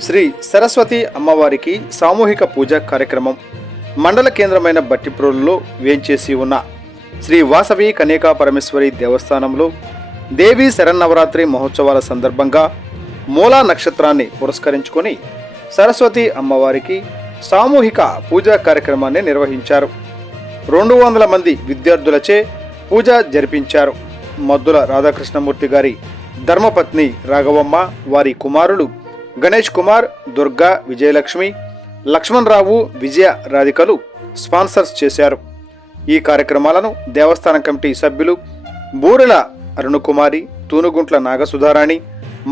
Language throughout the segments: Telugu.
శ్రీ సరస్వతి అమ్మవారికి సామూహిక పూజా కార్యక్రమం. మండల కేంద్రమైన బట్టిప్రోలులో వేంచేసి ఉన్న శ్రీ వాసవి కనేకా పరమేశ్వరి దేవస్థానంలో దేవీ శరన్నవరాత్రి మహోత్సవాల సందర్భంగా మూలా నక్షత్రాన్ని పురస్కరించుకొని సరస్వతి అమ్మవారికి సామూహిక పూజా కార్యక్రమాన్ని నిర్వహించారు. రెండు వందల మంది విద్యార్థులచే పూజ జరిపించారు. మద్దుల రాధాకృష్ణమూర్తి గారి ధర్మపత్ని రాఘవమ్మ వారి కుమారుడు గణేష్ కుమార్ దుర్గా విజయలక్ష్మి లక్ష్మణరావు విజయ రాధికలు స్పాన్సర్స్ చేశారు. ఈ కార్యక్రమాలను దేవస్థాన కమిటీ సభ్యులు బూరెల అరుణకుమారి తూనుగుంట్ల నాగసుధారాణి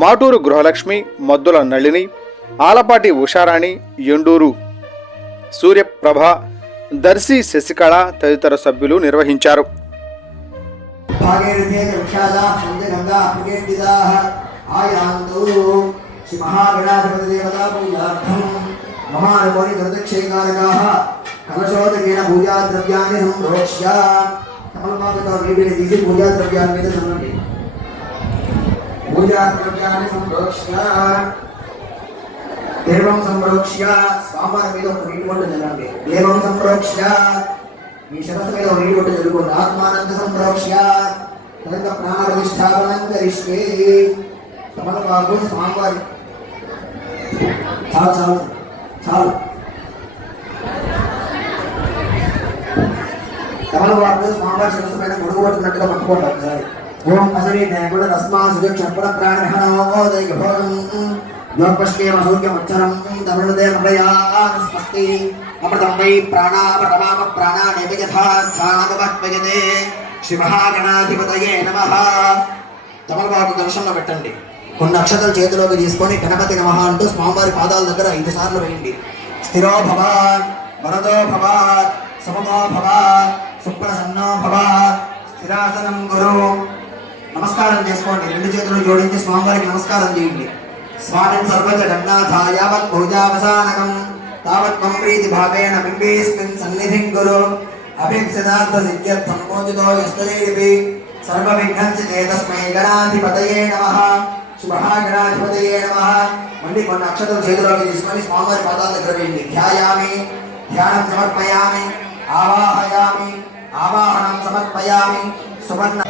మాటూరు గృహలక్ష్మి మద్దుల నళిని ఆలపాటి ఉషారాణి ఎండూరు సూర్యప్రభ దర్శి శశికళ తదితర సభ్యులు నిర్వహించారు. శ్రీ మహాగణాధిపతిదేవతాపూజార్థం మహానుమోని దురదక్షేకారకాహ కలశోదకేన పూజా ద్రవ్యాన్ని సంరోక్ష్య కమలపాకతో నీటిని తీసి పూజా ద్రవ్యాన్ని మీద చదవండి పూజా ద్రవ్యాన్ని సంరోక్ష్య దేవం సంరోక్ష్య స్వామివారి మీద ఒక నీటి వంట జరగండి దేవం సంరోక్ష్య మీ మీద నీటి వంట జరుగుతుంది ఆత్మానంద సంరోక్ష్య తనక ప్రాణ ప్రతిష్టాపనం స్వామివారి చాలు చాలు చాలు. తమలపాకు స్వామివారి శిరస్సుపైన గొడుగు పట్టుకున్నట్టుగా పట్టుకోవడం ఒకసారి. ఓం అసరి దేగుడ తస్మా సుజక్షణ ప్రాణహణోదయ భోగం యోగపశ్యేమ సూర్యమచ్చరం తమిళదే మృడయాస్మస్తి అమృతం వై ప్రాణాపటమామ ప్రాణానేవ యథా స్థానమపయతే శివగణాధిపతయే నమ. తమలపాకు దర్శనం పెట్టండి. కొన్ని అక్షతలు చేతిలోకి తీసుకొని గణపతి నమః అంటూ స్వామివారి పాదాల దగ్గర ఐదు సార్లు వేయండి. స్థిరో భవ వరదో భవ సమమో భవ సుప్రసన్నో భవ స్థిరాసనం గురు. నమస్కారం చేసుకోండి. రెండు చేతులు జోడించి స్వామివారికి నమస్కారం చేయండి. స్వామిన్ సర్వజ గన్నాథ యావత్ పూజావసానకం. తావత్ మమ ప్రీతి భావేన బింబేస్మిన్ సన్నిధిం గురు. అభీప్సితార్థ సిద్ధ్యర్థం మోదితో యస్తదేవి సర్వ విఘ్నంచి తస్మై గణాధిపతయే నమః. శుభ నమ. మళ్ళీ కొన్ని అక్షతలు చేతిలోకి తీసుకొని స్వామివారి పాదాల దగ్గర వెళ్ళి ధ్యాయామి ధ్యానం సమర్పయామి ఆవాహయామి ఆవాహనం సమర్పయామి సువర్ణ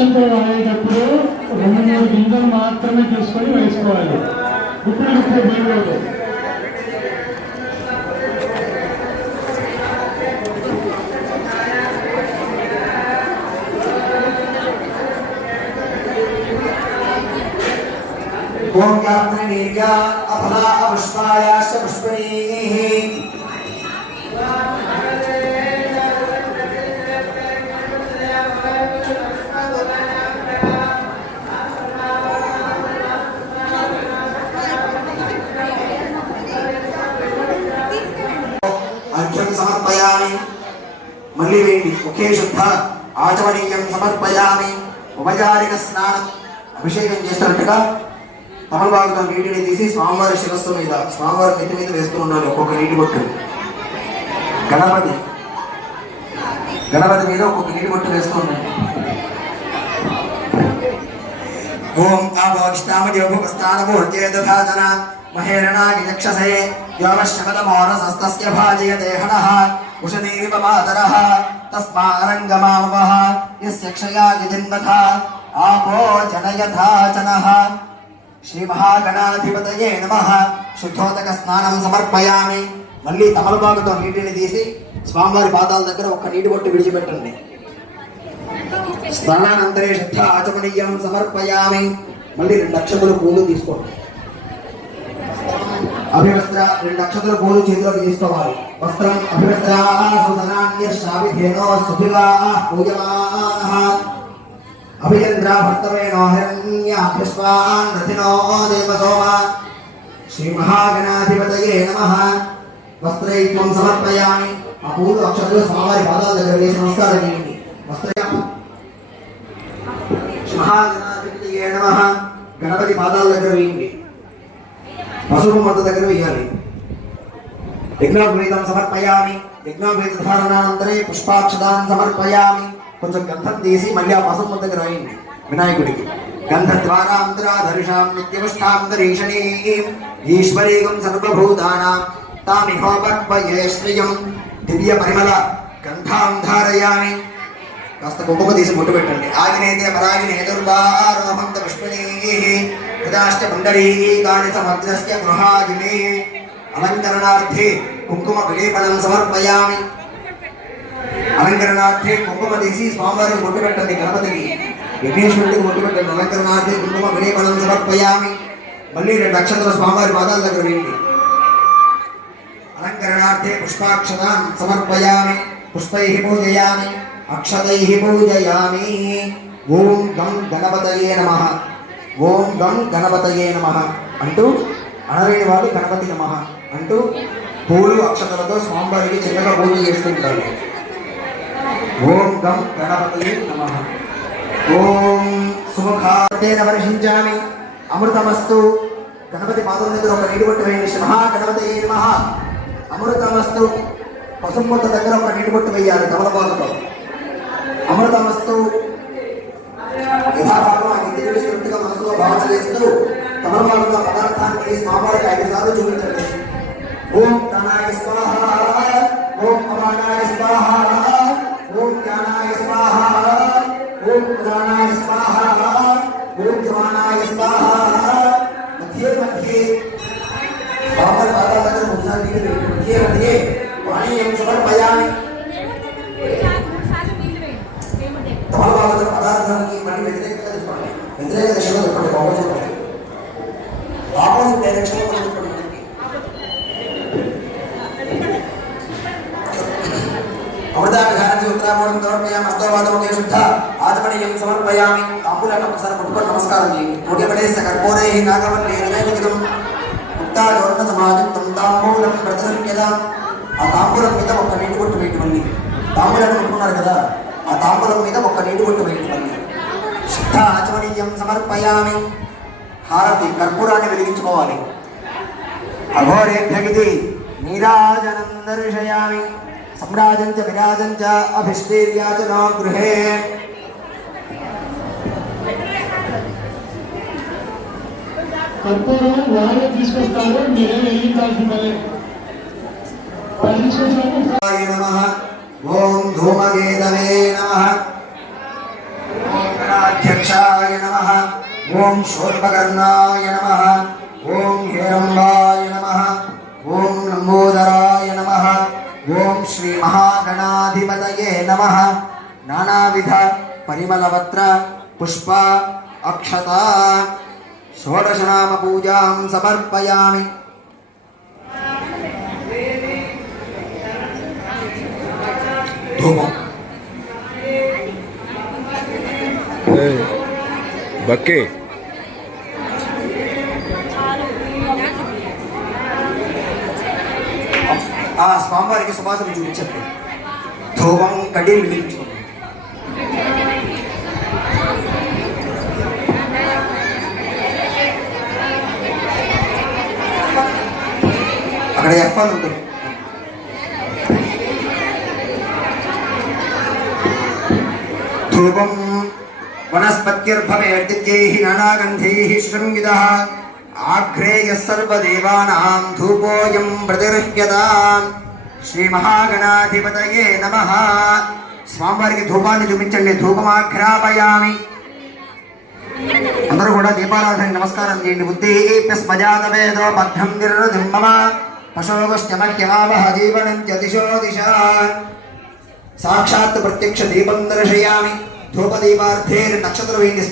అక్షంతో వాడేటప్పుడు రెండు మూడు గింజలు మాత్రమే తీసుకొని వేసుకోవాలి ఇప్పుడు ఇప్పుడు వేయకూడదు ఓం యాత్రి నీర్య అఫలా పుష్పాయాశ్చ పుష్పణీః ముఖే శుద్ధ ఆచమనీయం సమర్పయామి ఉపచారిక స్నానం అభిషేకం చేస్తున్నట్టుగా తమలపాకుతో నీటిని తీసి స్వామివారి శిరస్సు మీద స్వామివారి నెత్తి మీద వేస్తూ ఉండాలి ఒక్కొక్క నీటి బొట్టు. గణపతి. గణపతి మీద ఒక్కొక్క నీటి బొట్టు వేస్తూ ఉండండి. ఓం ఆభోష్టామయోపస్థానమూర్చేదధాజన మహేరణాగి చక్షసే యోమశ్రమతమోరసస్తస్య భాజయతే హనః ఉషనీరివ మాతరः తస్మారంగమామవः యస్య క్షయాగి జన్మథ ఆపో జనయథాచనः శ్రీమహాగణాధిపతయే నమ శుద్ధోదక స్నానం సమర్పయామి మళ్ళీ తమలపాకుతో నీటిని తీసి స్వామివారి పాదాల దగ్గర ఒక్క నీటి బొట్టు విడిచిపెట్టండి. స్నానానంతరే శుద్ధ ఆచమనీయం సమర్పయామి. మళ్ళీ రెండు అక్షతలు పూలు తీసుకోండి. అభివస్త్ర రెండు అక్షతలు గోలు చేతిలోకి తీసుకోవాలి. వస్త్రం అభివస్త్ర సుధనాన్య శ్రావిధేనో సుభిలా పూజమానః అభియంద్ర భర్తవేణో హిరణ్య పుష్పాన్ రథినో దేవసోమ. శ్రీ మహాగణాధిపతయే నమః వస్త్రైత్వం సమర్పయామి. ఆ పూర్వ అక్షరాలు స్వామివారి పాదాల దగ్గర వేసి నమస్కారం చేయండి. వస్తాయా మహాగణాధిపతయే నమ. గణపతి పాదాల దగ్గర వేయండి. పసుపు మొత్త దగ్గర వేయాలి యజ్ఞోపేతం సమర్పయామి. యజ్ఞోపేత ధారణానంతరే పుష్పాక్షదాన్ని సమర్పయామి. కొంచెం గంధం తీసి మళ్ళీ ఆ పసుపు మొత్త దగ్గర వేయండి వినాయకుడికి. గంధద్వారాంతరాధరిషాం నిత్యముష్టాంతరీషణీ ఈశ్వరీగం సర్వభూతానాం. తామిహోపర్పయే శ్రియం దివ్య పరిమళ గంధాం ధారయామి. కాస్త కుంకుమ తీసి ముట్టు పెట్టండి. ఆగినేదే పరాగినే దుర్గారుణమంత పుష్పిణీ హృదాష్ట పుండరీకాని సమగ్రస్య గృహాగినే అలంకరణార్థే కుంకుమ విలేపనం సమర్పయామి అలంకరణార్థే కుంకుమ తీసి స్వామివారికి ముట్టు పెట్టండి గణపతికి విఘ్నేశ్వరుడికి ముట్టు పెట్టండి అలంకరణార్థే కుంకుమ విలేపనం సమర్పయామి మళ్ళీ రెండు నక్షత్ర స్వామివారి పాదాల దగ్గర వేయండి అలంకరణార్థే పుష్పాక్షతాన్ సమర్పయామి పుష్పైః పూజయామి అక్షతైః పూజయామి ఓం గం గణపతయే నమః ఓం గం గణపతయే నమ అంటూ అనలేని వాళ్ళు గణపతి నమ అంటూ పూలు అక్షతలతో స్వామివారికి చిన్నగా పూజ చేస్తుంటారు. ఓం గం గణపతయే నమ. ఓం సుముఖాతేన వర్షించామి అమృతమస్తు. గణపతి పాదం దగ్గర ఒక నీటి బొట్టు వేయండి. శ్రీ మహాగణపతయే నమః. అమృతమస్తు. పసుమూత దగ్గర ఒక నీటి బొట్టు వేయాలి తమలపాలతో అమృతమస్తు. యథాభాగం ఆయన తెలివిస్తున్నట్టుగా భావన చేస్తూ తమలపాలతో పదార్థాన్ని స్వామివారికి ఐదు సార్లు చూపించండి. ఓం ప్రాణాయ స్వాహ ఓం అపానాయ స్వాహ ఓం జ్ఞానాయ స్వాహ ఓం ప్రాణాయ స్వాహ ఓం జ్వానాయ స్వాహ మధ్య మధ్య స్వామివారి పాదాల దగ్గర ఒకసారి నీళ్ళు వేయండి. మధ్య మధ్య పానీయం సమర్పయామి? తమలపాలతో పదార్థానికి మళ్ళీ వ్యతిరేకంగా చెప్పండి వ్యతిరేక దిశలో చెప్పండి ఆపోజిట్ చెప్పండి. ఆపోజిట్ డైరెక్షన్లో మనం చెప్పండి మనకి. అమృతాఘారం ఉత్తరామూలం సమర్పయామి అస్తవాదముఖే శుద్ధ ఆత్మనీయం సమర్పయామి? తాంబూలాన్ని ఒకసారి పట్టుకొని నమస్కారం చేయండి. ముఖ్యపడేస కర్పూరే నాగవల్లి నైవేద్యం ముక్తాజోర్ణ సమాజం తాంబూలం ప్రదర్శన కదా ఆ తాంబూలం మీద ఒక నీటి కొట్టు వేయటం మళ్ళీ తాంబూలాన్ని పట్టుకున్నారు కదా ఆ తాంబూలం మీద ఒక నీటి కొట్టు వేయటం మళ్ళీ శుద్ధ ఆచమనీయం సమర్పయామి హారతి కర్పూరాన్ని వెలిగించుకోవాలి అఘోరేభ్యగితి నీరాజనం దర్శయామి సమ్రాజం చ విరాజం చ అభిష్టేర్యాచనో గృహే కర్పూరం వాళ్ళే తీసుకొస్తారు మీరే వెలిగించాల్సిన పని వాళ్ళు తీసుకొచ్చాక ఆయ నమః ఓం ధూమకేతవే ఓం శూర్పకర్ణాయ నమః ఓం హిరంబాయ నమః ఓం లంబోదరాయ నమః ఓం శ్రీ మహాగణాధిపతయే నమః నానావిధ పరిమళవత్ర పుష్ప అక్షత షోడశనామ పూజాం సమర్పయామి ఆ స్వామివారికి సువాసన చూపించండి ధూపం కడ్డీలు వినిపించుకోండి అక్కడ ఎఫ్ఆర్ ఉంటుంది ధూపం వనస్పతిర్భవేద్యై నానాగంధై శృంగిద ఆఘ్రేయः సర్వదేవానాం ధూపోऽयं ప్రతిగృహ్యతాం శ్రీ మహాగణాధిపతయే నమ స్వామివారికి ధూపాన్ని చూపించండి ధూపమాఘ్రాపయామి అందరూ కూడా దీపారాధన నమస్కారం చేయండి. బుద్ధేప్యస్మజాతవేదో బద్ధం నిర్వృతిం పశోగశ్చమహ్యమావహ జీవనం చ దిశో దిశా సాక్షాత్ ప్రత్యక్ష దీపం దర్శయామి. ధూపదీపార్థేర్ నక్షత్ర వేయండి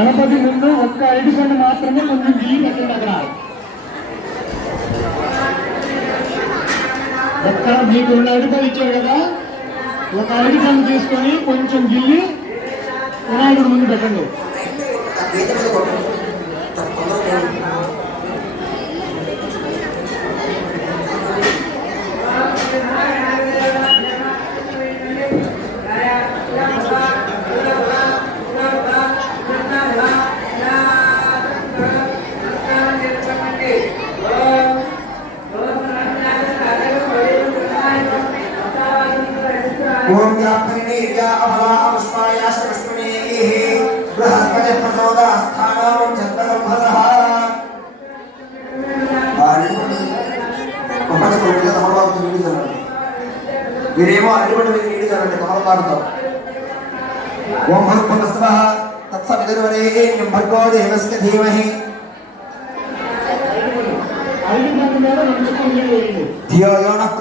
గణపతి ముందు ఒక్క ఐదు పండు మాత్రమే కొంచెం గిల్లి పెట్టండి అక్కడ. ఒక్క మీకు రెండు అడుగులు ఇచ్చారు కదా? ఒక ఐదు పండు తీసుకొని కొంచెం గిల్లి వినాయకుడు ముందు పెట్టండి. ఒకటి కొడుకుగా తమలపాకుతో నీళ్ళు చల్లండి మీరేమో అరటిపండు మీద నీళ్ళు చల్లండి తమలపాకుతో. ఓం భగవస్వ తత్సవిదుర్వరేణ్యం భర్గో దేవస్య ధీమహి. ధియో యో నః